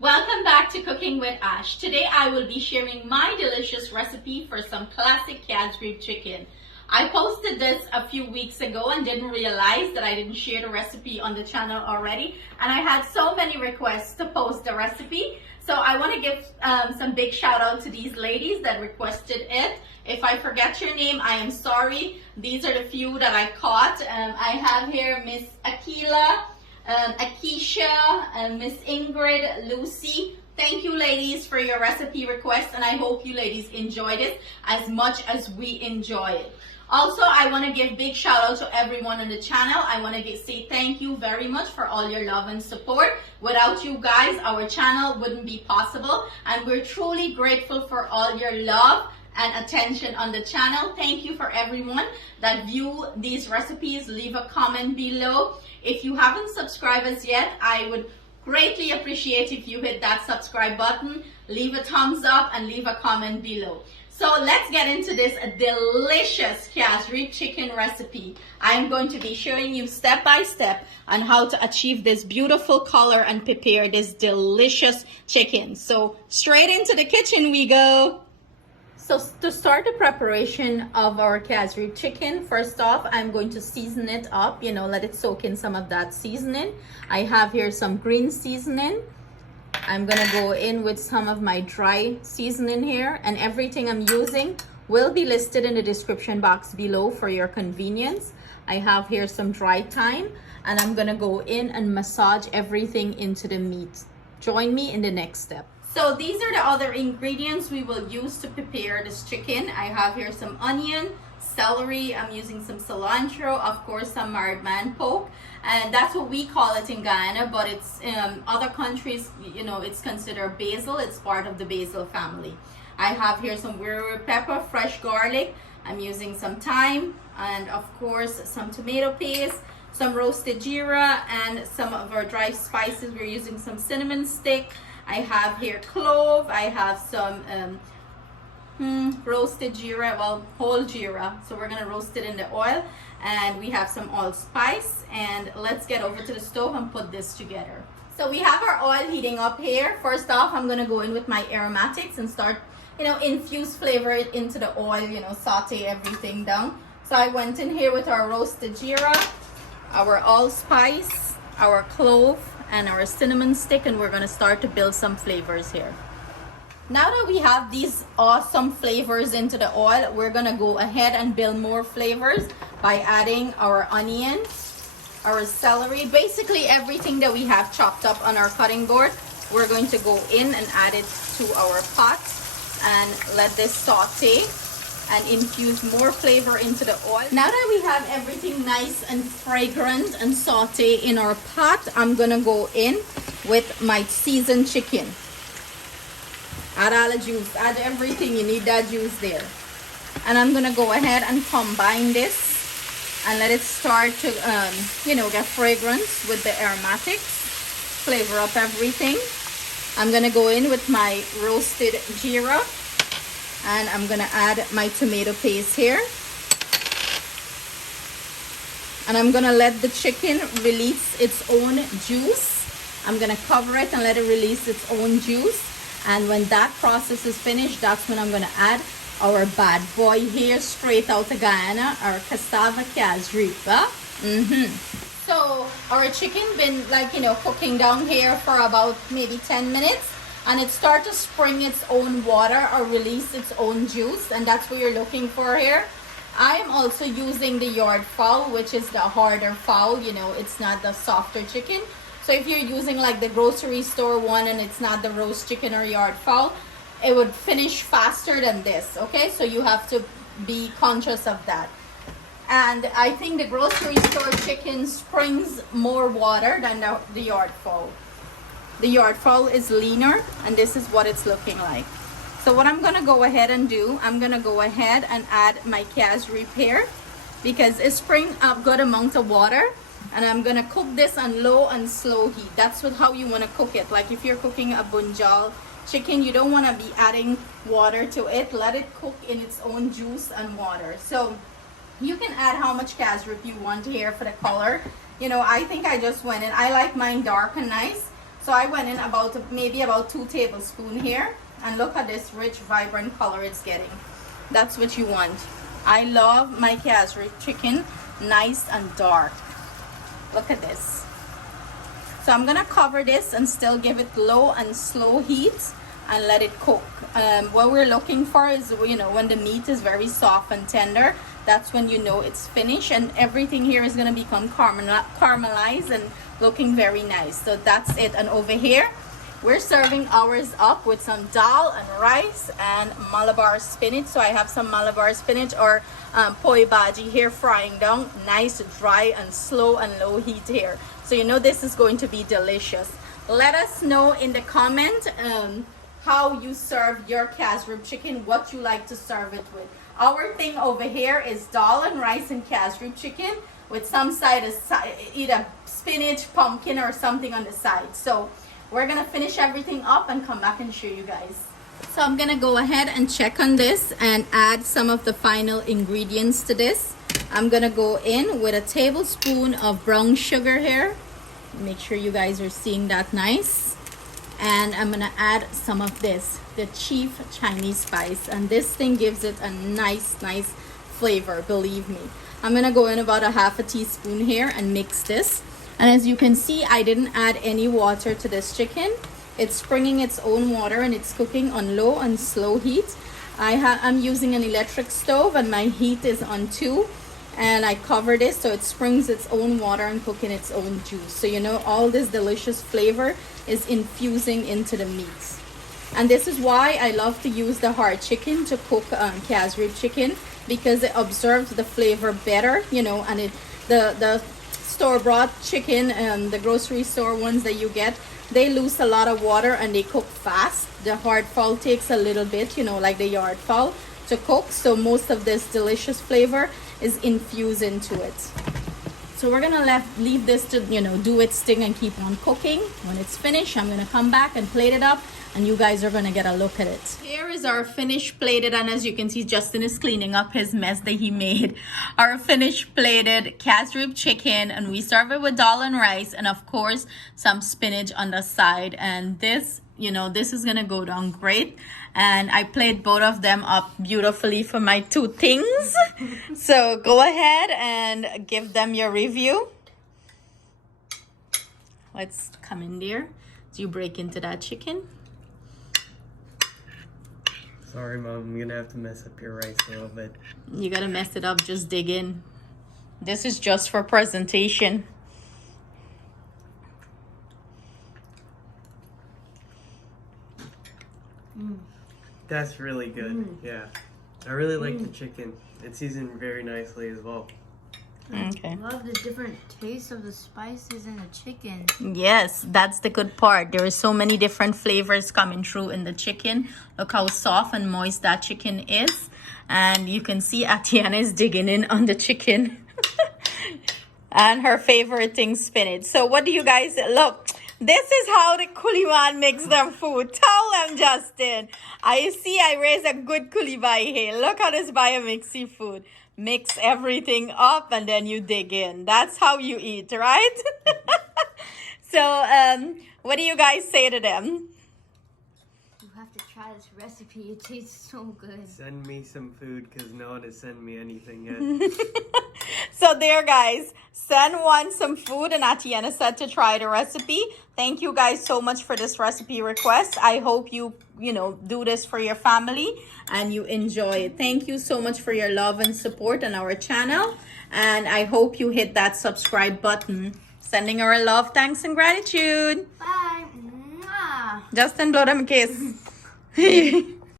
Welcome back to Cooking with Ash. Today I will be sharing my delicious recipe for some classic Cassareep chicken. I posted this a few weeks ago and didn't realize that I didn't share the recipe on the channel already, and I had so many requests to post the recipe. So I want to give some big shout out to these ladies that requested it. If I forget your name, I am sorry. These are the few that I caught. I have here Miss Akila, Akisha, Miss Ingrid, Lucy. Thank you ladies for your recipe request, and I hope you ladies enjoyed it as much as we enjoy it. Also, I want to give big shout out to everyone on the channel. I want to say thank you very much for all your love and support. Without you guys, our channel wouldn't be possible, and we're truly grateful for all your love and attention on the channel. Thank you for everyone that view these recipes. Leave a comment below. If you haven't subscribed as yet, I would greatly appreciate if you hit that subscribe button, leave a thumbs up, and leave a comment below. So let's get into this delicious Cassareep chicken recipe. I am going to be showing you step by step on how to achieve this beautiful color and prepare this delicious chicken. So straight into the kitchen we go. So to start the preparation of our Cassareep chicken, first off, I'm going to season it up, let it soak in some of that seasoning. I have here some green seasoning. I'm gonna go in with some of my dry seasoning here, and everything I'm using will be listed in the description box below for your convenience. I have here some dry thyme, and I'm gonna go in and massage everything into the meat. Join me in the next step. So these are the other ingredients we will use to prepare this chicken. I have here some onion, celery, I'm using some cilantro, of course some marred man poke, and that's what we call it in Guyana, but it's other countries, it's considered basil. It's part of the basil family. I have here some Wiri Wiri pepper, fresh garlic, I'm using some thyme, and of course some tomato paste, some roasted jeera, and some of our dry spices. We're using some cinnamon stick. I have here clove, I have some roasted jeera, well, whole jeera. So we're gonna roast it in the oil, and we have some allspice, and let's get over to the stove and put this together. So we have our oil heating up here. First off, I'm gonna go in with my aromatics and start, infuse flavor it into the oil, saute everything down. So I went in here with our roasted jeera, our allspice, our clove, and our cinnamon stick, and we're going to start to build some flavors here. Now that we have these awesome flavors into the oil, we're going to go ahead and build more flavors by adding our onion, our celery, basically everything that we have chopped up on our cutting board. We're going to go in and add it to our pot and let this saute and infuse more flavor into the oil. Now that we have everything nice and fragrant and saute in our pot, I'm gonna go in with my seasoned chicken. Add all the juice, add everything, you need that juice there. And I'm gonna go ahead and combine this and let it start to, get fragrance with the aromatics, flavor up everything. I'm gonna go in with my roasted jeera, and I'm gonna add my tomato paste here, and I'm gonna let the chicken release its own juice. I'm gonna cover it and let it release its own juice, and when that process is finished, that's when I'm gonna add our bad boy here, straight out of Guyana, our cassava Cassareep. So our chicken been cooking down here for about maybe 10 minutes, and it starts to spring its own water or release its own juice, and that's what you're looking for here. I am also using the yard fowl, which is the harder fowl, it's not the softer chicken. So if you're using like the grocery store one and it's not the roast chicken or yard fowl, it would finish faster than this, okay? So you have to be conscious of that. And I think the grocery store chicken springs more water than the yard fowl. The yard fowl is leaner, and this is what it's looking like. So what I'm gonna go ahead and do, I'm gonna go ahead and add my Cassareep here, because it springs a good amount of water, and I'm gonna cook this on low and slow heat. That's how you wanna cook it. Like if you're cooking a bunjal chicken, you don't wanna be adding water to it. Let it cook in its own juice and water. So you can add how much Cassareep you want here for the color. I think I just went in. I like mine dark and nice. So I went in maybe about 2 tablespoons here. And look at this rich, vibrant color it's getting. That's what you want. I love my Cassareep chicken nice and dark. Look at this. So I'm gonna cover this and still give it low and slow heat and let it cook. What we're looking for is, you know, when the meat is very soft and tender, that's when you know it's finished, and everything here is gonna become caramelized and looking very nice. So that's it. And over here, we're serving ours up with some dal and rice and Malabar spinach. So I have some Malabar spinach or poi bhaji here frying down, nice, dry and slow and low heat here. So you know this is going to be delicious. Let us know in the comment how you serve your Cassareep chicken, what you like to serve it with. Our thing over here is dal and rice and Cassareep chicken with some side of either spinach, pumpkin or something on the side. So we're gonna finish everything up and come back and show you guys. So I'm gonna go ahead and check on this and add some of the final ingredients to this. I'm gonna go in with a tablespoon of brown sugar here. Make sure you guys are seeing that nice. And I'm gonna add some of this, the chief Chinese spice. And this thing gives it a nice flavor, believe me. I'm gonna go in about a half a teaspoon here and mix this. And as you can see, I didn't add any water to this chicken. It's springing its own water and it's cooking on low and slow heat. I'm using an electric stove and my heat is on 2. And I cover this so it springs its own water and cooking its own juice. So you know all this delicious flavor is infusing into the meat. And this is why I love to use the hard chicken to cook Cassareep chicken, because it absorbs the flavor better, you know, and the store-bought chicken and the grocery store ones that you get, they lose a lot of water and they cook fast. The hard fowl takes a little bit, you know, like the yard fowl, to cook. So most of this delicious flavor is infused into it. So we're gonna leave this to, you know, do its thing and keep on cooking. When it's finished, I'm gonna come back and plate it up and you guys are gonna get a look at it. Here is our finished plated, and as you can see, Justin is cleaning up his mess that he made. Our finished plated Cassareep chicken, and we serve it with dal and rice and of course some spinach on the side. And this, you know, this is gonna go down great. And I played both of them up beautifully for my 2 things. So go ahead and give them your review. Let's come in there. So you break into that chicken. Sorry, Mom, I'm gonna have to mess up your rice a little bit. You gotta mess it up, just dig in. This is just for presentation. That's really good. Yeah, I really like the chicken. It's seasoned very nicely as well. Okay. I love the different tastes of the spices in the chicken. Yes, that's the good part. There are so many different flavors coming through in the chicken. Look how soft and moist that chicken is. And you can see Atiana is digging in on the chicken. And her favorite thing, spinach. So what do you guys, look, this is how the Kuliman makes their food. Tell them, Justin. I raise a good Kulibai here. Look how this biomixy food. Mix everything up and then you dig in. That's how you eat, right? So what do you guys say to them? You have to try this recipe. It tastes so good. Send me some food, because no one has sent me anything yet. So there, guys, send one some food, and Atiana said to try the recipe. Thank you guys so much for this recipe request. I hope you do this for your family and you enjoy it. Thank you so much for your love and support on our channel, and I hope you hit that subscribe button. Sending our love, thanks, and gratitude. Bye. Mwah. Justin, blow them a kiss.